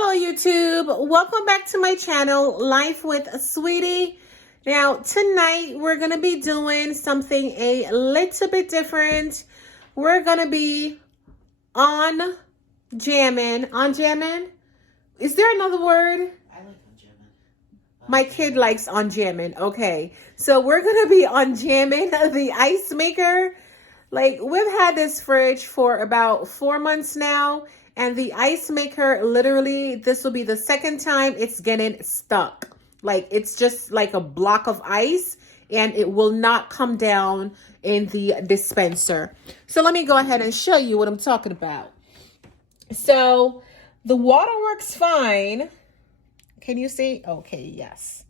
Hello YouTube, welcome back to my channel, Life with Sweetie. Now tonight we're going to be doing something a little bit different. We're going to be on jamming. Is there another word? I like on jamming. My kid likes on jamming. Okay, so we're going to be on jamming the ice maker. Like, we've had this fridge for about 4 months now, and the ice maker, literally, this will be the second time it's getting stuck. Like, it's just like a block of ice, and it will not come down in the dispenser. So let me go ahead and show you what I'm talking about. So the water works fine. Can you see? Okay, yes.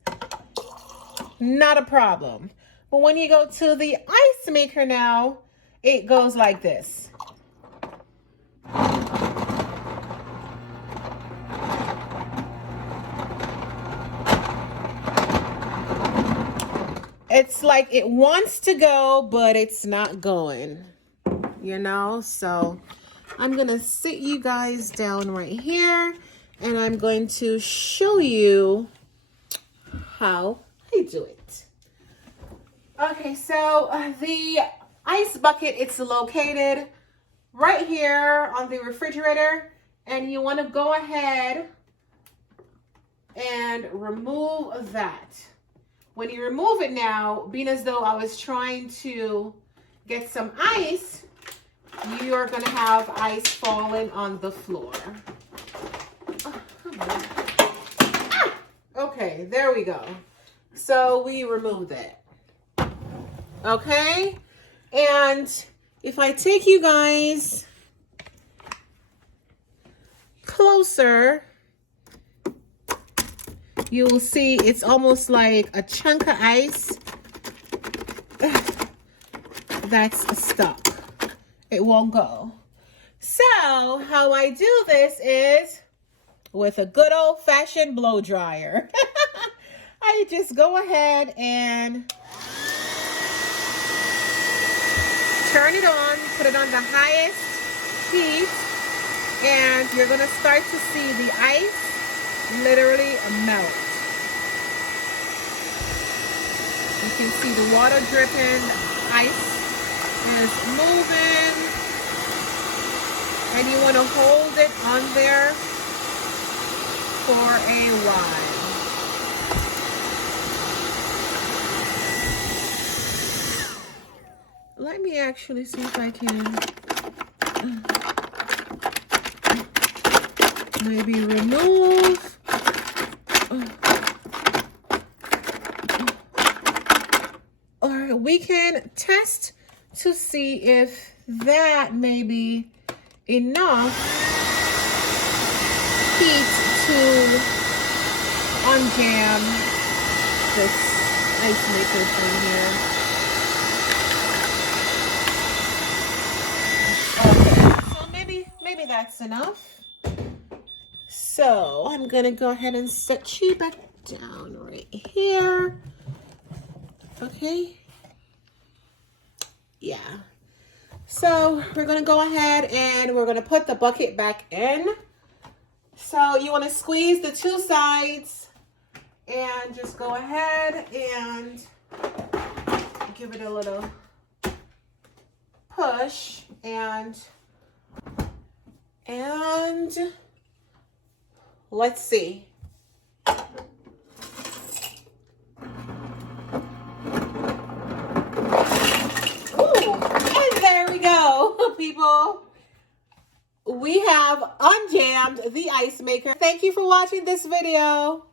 Not a problem. But when you go to the ice maker now, it goes like this. It's like it wants to go, but it's not going, you know? So I'm going to sit you guys down right here, and I'm going to show you how I do it. Okay, so the ice bucket, it's located right here on the refrigerator, and you want to go ahead and remove that. When you remove it now, being as though I was trying to get some ice, you are going to have ice falling on the floor. Oh, okay, there we go. So we removed it. Okay, and if I take you guys closer, you will see it's almost like a chunk of ice that's stuck. It won't go. So how I do this is with a good old-fashioned blow dryer. I just go ahead and turn it on, put it on the highest heat, and you're going to start to see the ice literally melt. You can see the water dripping, the ice is moving, and you want to hold it on there for a while. Let me actually see if I can maybe remove. Or we can test to see if that may be enough heat to unjam this ice maker thing here. Maybe that's enough. So I'm gonna go ahead and set you back down right here. Okay. Yeah. So we're gonna go ahead and we're gonna put the bucket back in. So you want to squeeze the two sides and just go ahead and give it a little push and let's see. Ooh, and there we go, people. We have unjammed the ice maker. Thank you for watching this video.